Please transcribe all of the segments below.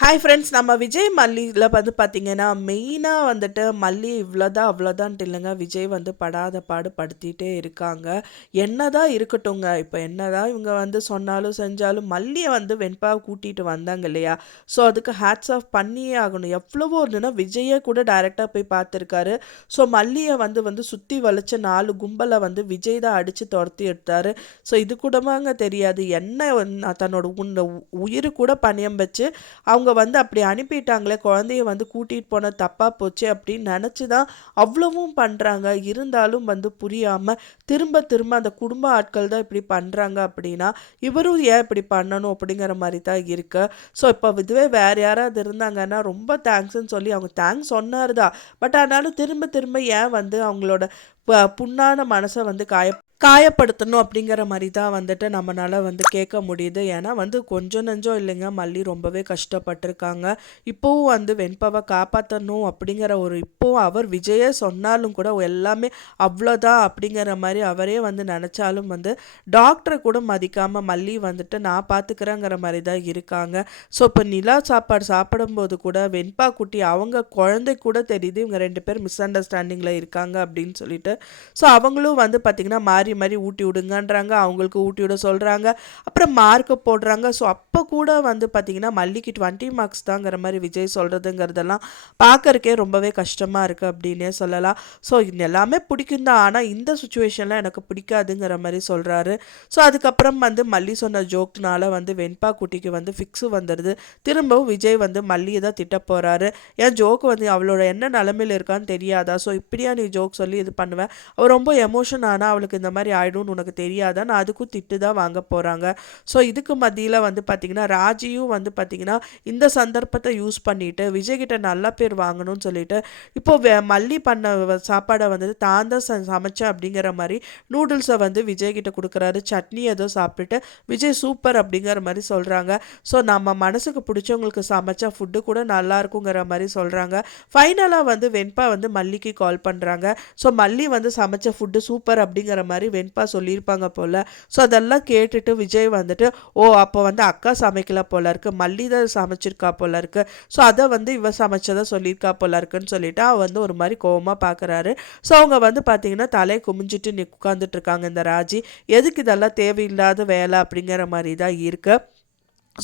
Hi friends, நம்ம விஜய் மல்லியில் வந்து பார்த்தீங்கன்னா மெயினாக வந்துட்டு மல்லி இவ்வளோதான் அவ்வளோதான்ட்டு இல்லைங்க. விஜய் வந்து படாத பாடு படுத்திட்டே இருக்காங்க. என்னதான் இருக்கட்டுங்க, இப்போ என்னதான் இவங்க வந்து சொன்னாலும் செஞ்சாலும் மல்லியை வந்து வெண்பாவை கூட்டிகிட்டு வந்தாங்க இல்லையா? ஸோ அதுக்கு ஹேட்ஸ் ஆஃப் பண்ணியே ஆகணும். எவ்வளவோ இருந்துன்னா விஜயை கூட டைரெக்டாக போய் பார்த்துருக்காரு. ஸோ மல்லியை வந்து வந்து சுற்றி வளைச்ச 4 கும்பலை வந்து விஜய் தான் அடித்து துரத்தி எடுத்தார். ஸோ இது கூடமாங்க தெரியாது என்ன தன்னோட உயிர் கூட பணியம் வச்சு அவங்க வந்து அப்படி அனுப்பிட்டாங்களே, குழந்தைய வந்து கூட்டிகிட்டு போன தப்பாக போச்சு அப்படின்னு நினச்சி தான் அவ்வளவும் பண்ணுறாங்க. இருந்தாலும் வந்து புரியாமல் திரும்ப திரும்ப அந்த குடும்ப ஆட்கள் தான் இப்படி பண்ணுறாங்க அப்படின்னா இவரும் ஏன் இப்படி பண்ணணும் அப்படிங்கிற மாதிரி தான் இருக்கு. ஸோ இப்போ இதுவே வேறு யாராவது இருந்தாங்கன்னா ரொம்ப தேங்க்ஸ்ன்னு சொல்லி அவங்க தேங்க்ஸ் சொன்னார் தான். பட் ஆனாலும் திரும்ப திரும்ப ஏன் வந்து அவங்களோட புண்ணான மனசை வந்து காயப்படுத்தணும் அப்படிங்கிற மாதிரி தான் வந்துட்டு நம்மளால் வந்து கேட்க முடியுது. ஏன்னா வந்து கொஞ்சம் நெஞ்சம் இல்லைங்க, மல்லி ரொம்பவே கஷ்டப்பட்டிருக்காங்க. இப்போவும் வந்து வெண்பாவை காப்பாற்றணும் அப்படிங்கிற இப்போவும் அவர் விஜயே சொன்னாலும் கூட எல்லாமே அவ்வளோதான் அப்படிங்கிற மாதிரி அவரே வந்து நினச்சாலும் வந்து டாக்டரை கூட மதிக்காமல் மல்லி வந்துட்டு நான் பார்த்துக்கிறேங்கிற மாதிரி தான் இருக்காங்க. ஸோ இப்போ நிலா சாப்பாடு சாப்பிடும்போது கூட வெண்பா குட்டி அவங்க குழந்தை கூட தெரியுது இவங்க 2 பேர் மிஸ் அண்டர்ஸ்டாண்டிங்கில் இருக்காங்க அப்படின்னு சொல்லிட்டு. ஸோ அவங்களும் வந்து பார்த்திங்கன்னா மாறி மாதிரி ஊட்டி விடுங்கன்றாங்க, அவங்களுக்கு ஊட்டி விட சொல்கிறாங்க, அப்புறம் மார்க்கு போடுறாங்க. ஸோ அப்போ கூட வந்து பார்த்திங்கன்னா மல்லிக்கு 20 மார்க்ஸ் தாங்கிற மாதிரி விஜய் சொல்கிறதுங்கிறதெல்லாம் பார்க்கறக்கே ரொம்பவே கஷ்டமாக இருக்குது அப்படின்னே சொல்லலாம். ஸோ இது எல்லாமே பிடிக்கும் தான், ஆனால் இந்த சுச்சுவேஷனில் எனக்கு பிடிக்காதுங்கிற மாதிரி சொல்கிறாரு. ஸோ அதுக்கப்புறம் வந்து மல்லி சொன்ன ஜோக்னால வந்து வெண்பா குட்டிக்கு வந்து ஃபிக்ஸு வந்துடுது. திரும்பவும் விஜய் வந்து மல்லியை தான் திட்ட போகிறாரு. ஏன் ஜோக்கு வந்து அவளோட என்ன நிலமையில் இருக்கான்னு தெரியாதா? ஸோ இப்படியா நீ ஜோக் சொல்லி இது பண்ணுவேன், அவள் ரொம்ப எமோஷன் ஆனால் அவளுக்கு இந்த மாதிரி ஆயிடும்னு உனக்கு தெரியாதா? நான் அதுக்கும் திட்டு தான் வாங்க போகிறாங்க. ஸோ இதுக்கு மத்தியில் வந்து பார்த்திங்கன்னா ராஜியும் வந்து பார்த்திங்கன்னா இந்த சந்தர்ப்பத்தை யூஸ் பண்ணிவிட்டு விஜய்கிட்ட நல்ல பேர் வாங்கணும்னு சொல்லிட்டு இப்போது மல்லி பண்ண சாப்பாடை வந்துட்டு தான் தான் சமைச்சேன் அப்படிங்கிற மாதிரி நூடுல்ஸை வந்து விஜய்கிட்ட கொடுக்குறாரு. சட்னி ஏதோ சாப்பிட்டுட்டு விஜய் சூப்பர் அப்படிங்கிற மாதிரி சொல்கிறாங்க. ஸோ நம்ம மனசுக்கு பிடிச்சவங்களுக்கு சமைச்சா ஃபுட்டு கூட நல்லா இருக்குங்கிற மாதிரி சொல்கிறாங்க. ஃபைனலாக வந்து வெண்பா வந்து மல்லிக்கு கால் பண்ணுறாங்க. ஸோ மல்லி வந்து சமைச்ச ஃபுட்டு சூப்பர் அப்படிங்கிற மாதிரி வெண்பா சொல்லியிருப்பாங்க போல். ஸோ அதெல்லாம் கேட்டுட்டு விஜய் வந்துட்டு ஓ அப்போ வந்து அக்கா சமைக்கல போல இருக்கு, மல்லி தான் சமைச்சிருக்கா போல இருக்கு, ஸோ அதை வந்து இவ சமைச்சதை சொல்லியிருக்கா போல இருக்குன்னு சொல்லிட்டு அவ வந்து ஒரு மாதிரி கோவமாக பார்க்குறாரு. ஸோ அவங்க வந்து பார்த்தீங்கன்னா தலையை குமிஞ்சிட்டு உட்காந்துட்டு இருக்காங்க இந்த ராஜி. எதுக்கு இதெல்லாம் தேவையில்லாத வேலை அப்படிங்கிற மாதிரி தான் இருக்கு.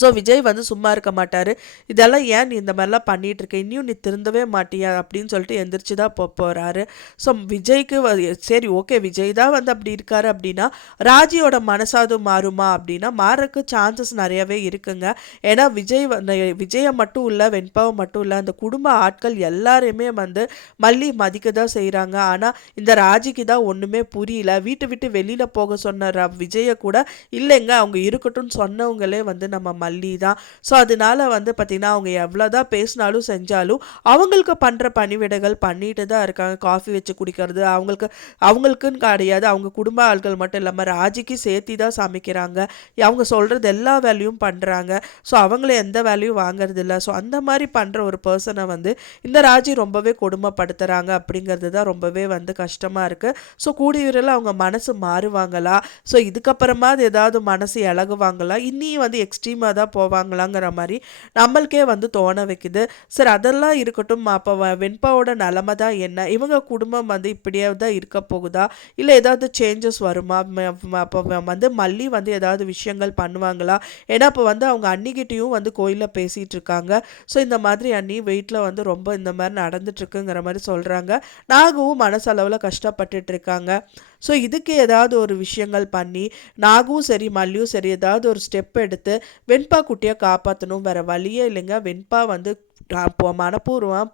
ஸோ விஜய் வந்து சும்மா இருக்க மாட்டார். இதெல்லாம் ஏன் நீ இந்த மாதிரிலாம் பண்ணிகிட்ருக்க, இன்னும் நீ திருந்தவே மாட்டியா அப்படின்னு சொல்லிட்டு எந்திரிச்சு தான் போகிறாரு. ஸோ விஜய்க்கு சரி ஓகே விஜய் தான் வந்து அப்படி இருக்காரு அப்படின்னா ராஜியோட மனசாது மாறுமா அப்படின்னா மாறக்கு சான்சஸ் நிறையவே இருக்குங்க. ஏன்னா விஜயை மட்டும் இல்லை வெண்பாவை மட்டும் இல்லை அந்த குடும்ப ஆட்கள் எல்லாரையுமே வந்து மல்லி மதிக்க தான் செய்கிறாங்க. ஆனால் இந்த ராஜிக்கு தான் ஒன்றுமே புரியல. வீட்டை விட்டு வெளியில் போக சொன்ன விஜயை கூட இல்லைங்க அவங்க இருக்கட்டும்னு சொன்னவங்களே வந்து நம்ம மல்லி தான். ஸோ அதனால வந்து பார்த்திங்கன்னா அவங்க எவ்வளோதான் பேசினாலும் செஞ்சாலும் அவங்களுக்கு பண்ணுற பணிவிடைகள் பண்ணிட்டு தான் இருக்காங்க. காஃபி வச்சு குடிக்கிறது அவங்களுக்குன்னு கிடையாது, அவங்க குடும்ப ஆட்கள் மட்டும் இல்லாமல் ராஜிக்கு சேர்த்தி தான் சமைக்கிறாங்க. அவங்க சொல்கிறது எல்லா வேலையும் பண்ணுறாங்க. ஸோ அவங்கள எந்த வேலையும் வாங்கறது இல்லை. ஸோ அந்த மாதிரி பண்ணுற ஒரு பர்சனை வந்து இந்த ராஜி ரொம்பவே கொடுமைப்படுத்துகிறாங்க அப்படிங்கிறது தான் ரொம்பவே வந்து கஷ்டமாக இருக்குது. ஸோ கூடிய விரைவில் அவங்க மனசு மாறுவாங்களா, ஸோ இதுக்கப்புறமா அது ஏதாவது மனசு இலகுவாங்களா, இன்னியும் வந்து எக்ஸ்ட்ரீமாக தான் போவாங்களாங்கிற மாதிரி நம்மளுக்கே வந்து தோண வைக்குது. சரி அதெல்லாம் இருக்கட்டும், அப்போ வெண்பாவோட நிலமை தான் என்ன, இவங்க குடும்பம் வந்து இப்படியே தான் இருக்க போகுதா, இல்லை ஏதாவது சேஞ்சஸ் வருமா, அப்போ வந்து மல்லி வந்து ஏதாவது விஷயங்கள் பண்ணுவாங்களா? ஏன்னா இப்போ வந்து அவங்க அன்னிக்கிட்டையும் வந்து கோயிலில் பேசிகிட்டு இருக்காங்க. ஸோ இந்த மாதிரி அண்ணி வெயிட்டில் வந்து ரொம்ப இந்த மாதிரி நடந்துட்டுருக்குங்கிற மாதிரி சொல்கிறாங்க. நாகவும் மனசளவில் கஷ்டப்பட்டுட்டு இருக்காங்க. ஸோ இதுக்கு ஏதாவது ஒரு விஷயங்கள் பண்ணி நாகவும் சரி மல்லியும் சரி ஏதாவது ஒரு ஸ்டெப் எடுத்து வெண்பா குட்டியை காப்பாற்றணும். வேறு வழியே இல்லைங்க. வெண்பா வந்து மனப்பூர்வம்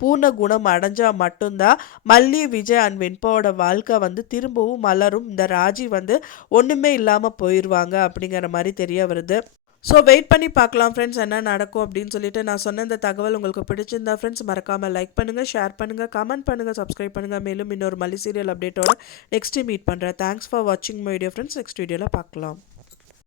பூர்ண குணம் அடைஞ்சால் மட்டும்தான் மல்லி விஜய் அண்ட் வெண்பாவோட வாழ்க்கை வந்து திரும்பவும் மலரும். இந்த ராஜி வந்து ஒன்றுமே இல்லாமல் போயிடுவாங்க அப்படிங்கிற மாதிரி தெரிய வருது. ஸோ வெயிட் பண்ணி பார்க்கலாம் ஃப்ரெண்ட்ஸ் என்ன நடக்கும் அப்படின்னு சொல்லிட்டு. நான் சொன்ன இந்த தகவல் உங்களுக்கு பிடிச்சிருந்தா ஃப்ரெண்ட்ஸ் மறக்காமல் லைக் பண்ணுங்கள், ஷேர் பண்ணுங்கள், கமெண்ட் பண்ணுங்கள், சப்ஸ்கிரைப் பண்ணுங்கள். மேலும் இன்னொரு மல்லி சீரியல் அப்டேட்டோட நெக்ஸ்ட்டு மீட் பண்ணுறேன். தேங்க்ஸ் ஃபார் வாட்சிங் மை வீடியோ ஃப்ரெண்ட்ஸ். நெக்ஸ்ட் வீடியோவில் பார்க்கலாம்.